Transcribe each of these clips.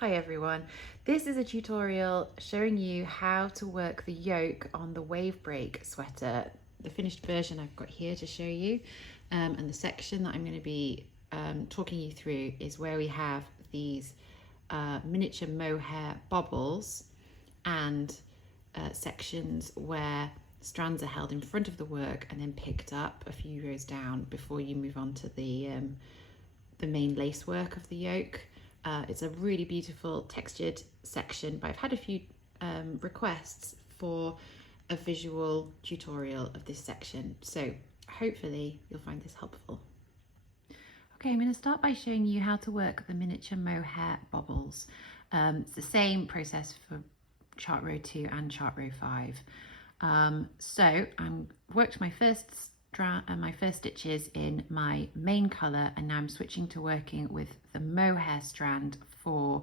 Hi everyone, this is a tutorial showing you how to work the yoke on the Wavebreak sweater. The finished version I've got here to show you, and the section that I'm going to be talking you through is where we have these miniature mohair bobbles and sections where strands are held in front of the work and then picked up a few rows down before you move on to the main lace work of the yoke. It's a really beautiful textured section, but I've had a few requests for a visual tutorial of this section, so hopefully you'll find this helpful. Okay, I'm going to start by showing you how to work the miniature mohair bobbles. It's the same process for chart row 2 and chart row 5. So I'm worked my first stitches in my main colour, and now I'm switching to working with the mohair strand for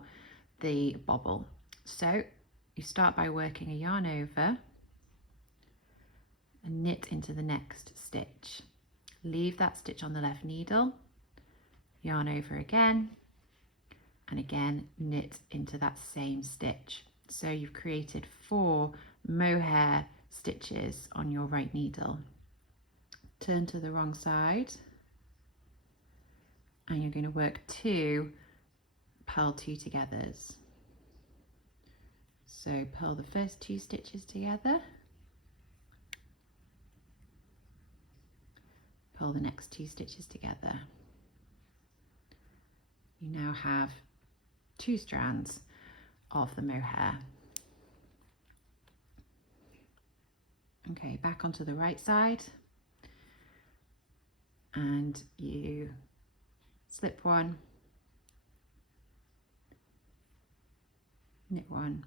the bobble. So you start by working a yarn over and knit into the next stitch. Leave that stitch on the left needle, yarn over again, and again knit into that same stitch. So you've created 4 mohair stitches on your right needle. Turn to the wrong side and you're going to work 2 purl 2 togethers. So purl the first 2 stitches together, purl the next 2 stitches together. You now have 2 strands of the mohair. Okay, back onto the right side, and you slip 1, knit 1,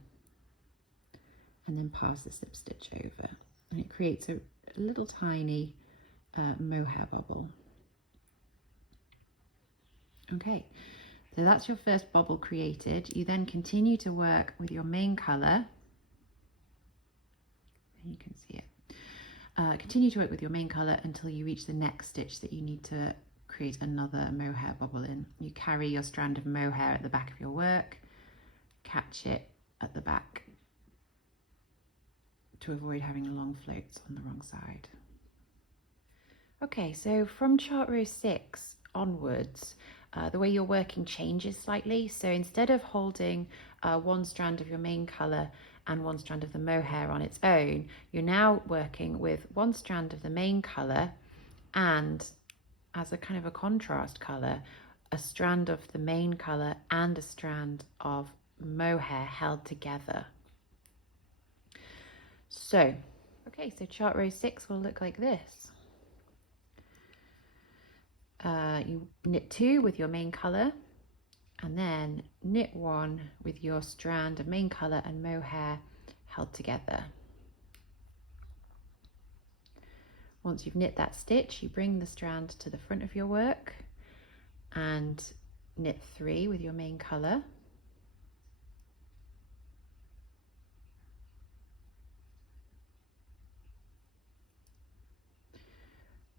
and then pass the slip stitch over, and it creates a little tiny mohair bobble. Okay, so that's your first bobble created. You then continue to work with your main colour, and you can see it. Continue to work with your main colour until you reach the next stitch that you need to create another mohair bobble in. You carry your strand of mohair at the back of your work, catch it at the back to avoid having long floats on the wrong side. Okay, so from chart row 6 onwards, the way you're working changes slightly. So instead of holding one strand of your main colour and one strand of the mohair on its own, you're now working with one strand of the main colour and, as a kind of a contrast colour, a strand of the main colour and a strand of mohair held together. So, okay, so chart row 6 will look like this. You knit 2 with your main colour, and then knit 1 with your strand of main colour and mohair held together. Once you've knit that stitch, you bring the strand to the front of your work and knit 3 with your main colour.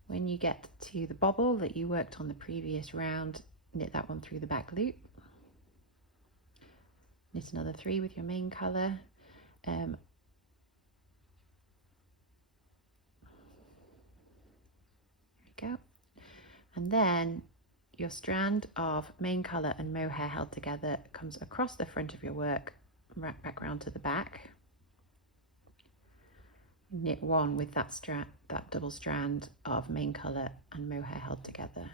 When you get to the bobble that you worked on the previous round, knit that one through the back loop. Knit another 3 with your main colour. There we go. And then your strand of main colour and mohair held together comes across the front of your work, right back round to the back. Knit 1 with that double strand of main colour and mohair held together.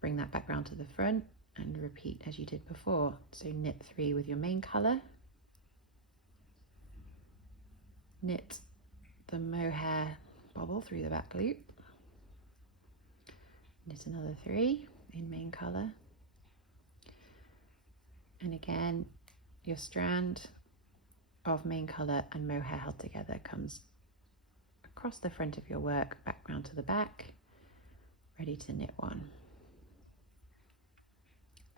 Bring that back round to the front and repeat as you did before. So knit 3 with your main colour, knit the mohair bobble through the back loop, knit another 3 in main colour, and again your strand of main colour and mohair held together comes across the front of your work, back round to the back, ready to knit 1.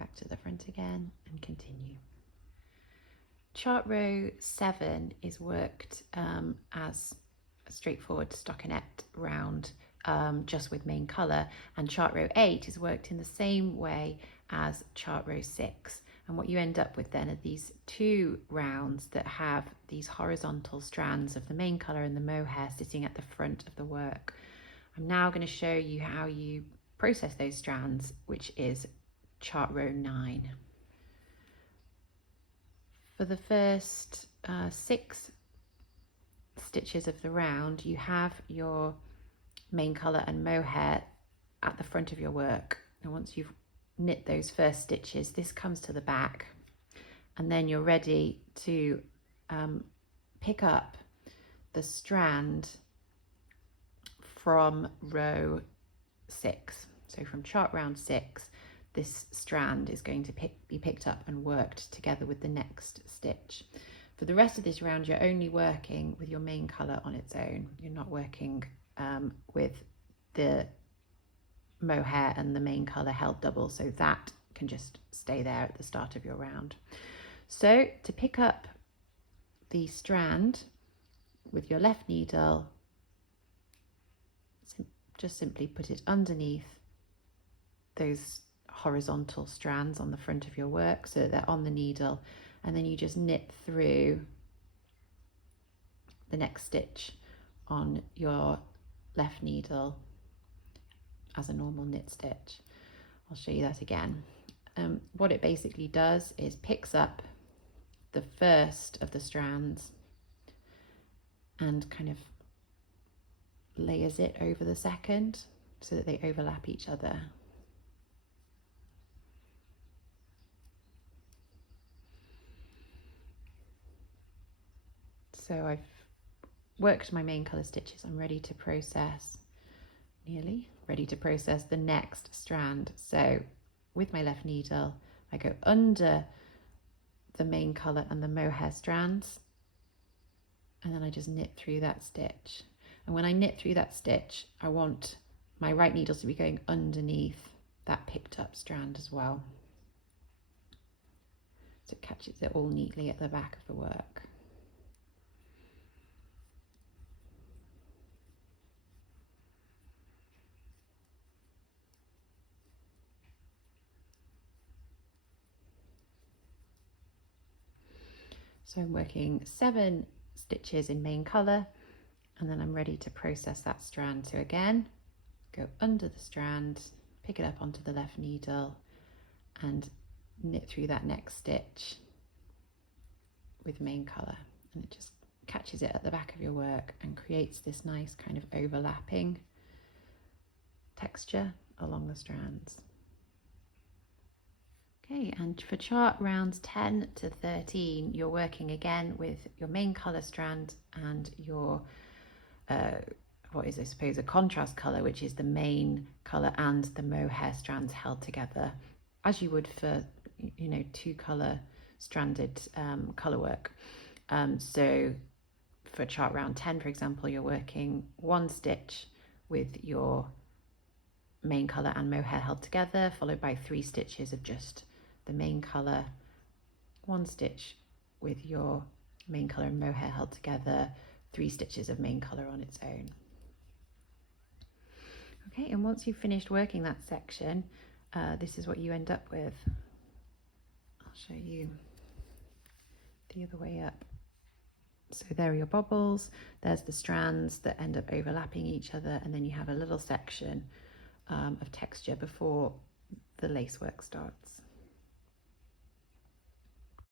Back to the front again and continue. Chart row 7 is worked as a straightforward stockinette round, just with main colour, and chart row 8 is worked in the same way as chart row 6. And what you end up with then are these 2 rounds that have these horizontal strands of the main colour and the mohair sitting at the front of the work. I'm now going to show you how you process those strands, which is chart row 9. For the first 6 stitches of the round, you have your main colour and mohair at the front of your work. And once you've knit those first stitches, this comes to the back, and then you're ready to pick up the strand from row 6. So from chart round 6, this strand is going to be picked up and worked together with the next stitch. For the rest of this round, you're only working with your main colour on its own. You're not working with the mohair and the main colour held double, so that can just stay there at the start of your round. So to pick up the strand with your left needle, just simply put it underneath those horizontal strands on the front of your work so that they're on the needle, and then you just knit through the next stitch on your left needle as a normal knit stitch. I'll show you that again. What it basically does is picks up the first of the strands and kind of layers it over the second so that they overlap each other. So I've worked my main colour stitches. I'm ready to process, nearly ready to process the next strand. So with my left needle, I go under the main colour and the mohair strands, and then I just knit through that stitch. And when I knit through that stitch, I want my right needle to be going underneath that picked up strand as well, so it catches it all neatly at the back of the work. So I'm working 7 stitches in main colour, and then I'm ready to process that strand. So again, go under the strand, pick it up onto the left needle and knit through that next stitch with main colour, and it just catches it at the back of your work and creates this nice kind of overlapping texture along the strands. Okay, and for chart rounds 10 to 13, you're working again with your main colour strand and your what is, I suppose, a contrast colour, which is the main colour and the mohair strands held together, as you would for, you know, 2 colour stranded Colourwork. So for chart round 10, for example, you're working 1 stitch with your main colour and mohair held together, followed by 3 stitches of just the main colour, 1 stitch with your main colour and mohair held together, 3 stitches of main colour on its own. Okay, and once you've finished working that section, this is what you end up with. I'll show you the other way up. So there are your bobbles, there's the strands that end up overlapping each other, and then you have a little section of texture before the lace work starts.